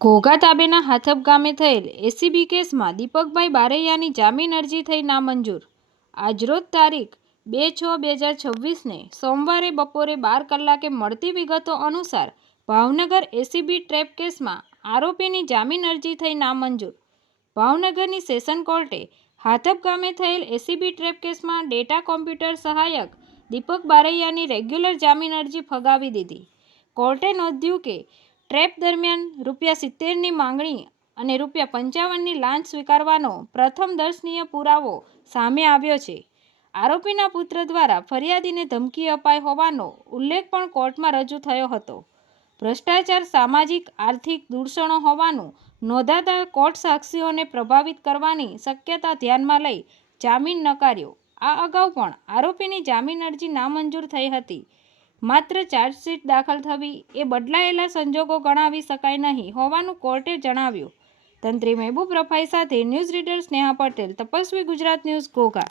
ઘોઘા તાબેના હાથપ ગામે થયેલ એસીબી કેસમાં દીપકભાઈ બારૈયાની જામીન અરજી થઈ નામંજૂર। આજરોજ તારીખ 2/6/2026ને સોમવારે બપોરે 12 કલાકે મળતી વિગતો અનુસાર ભાવનગર એસીબી ટ્રેપ કેસમાં આરોપીની જામીન અરજી થઈ નામંજૂર। ભાવનગરની સેશન કોર્ટે હાથપ ગામે થયેલ એસીબી ટ્રેપ કેસમાં ડેટા કોમ્પ્યુટર સહાયક દીપક બારૈયાની રેગ્યુલર જામીન અરજી ફગાવી દીધી। કોર્ટે નોંધ્યું કે ટ્રેપ દરમિયાન ₹70ની માંગણી અને ₹55ની લાંચ સ્વીકારવાનો પ્રથમ દર્શનીય પુરાવો સામે આવ્યો છે। આરોપીના પુત્ર દ્વારા ફરિયાદીને ધમકી અપાઈ હોવાનો ઉલ્લેખ પણ કોર્ટમાં રજૂ થયો હતો। ભ્રષ્ટાચાર, સામાજિક આર્થિક દૂષણો હોવાનું નોંધાતા કોર્ટ સાક્ષીઓને પ્રભાવિત કરવાની શક્યતા ધ્યાનમાં લઈ જામીન નકાર્યો। આ અગાઉ પણ આરોપીની જામીન અરજી નામંજૂર થઈ હતી, માત્ર ચાર્જશીટ દાખલ થવી એ બદલાયેલા સંજોગો ગણાવી શકાય નહીં હોવાનું કોર્ટે જણાવ્યું। તંત્રી મહેબૂબ રફાઈ સાથે news reader Sneha Patel, Tapasvi Gujarat News, Ghogha.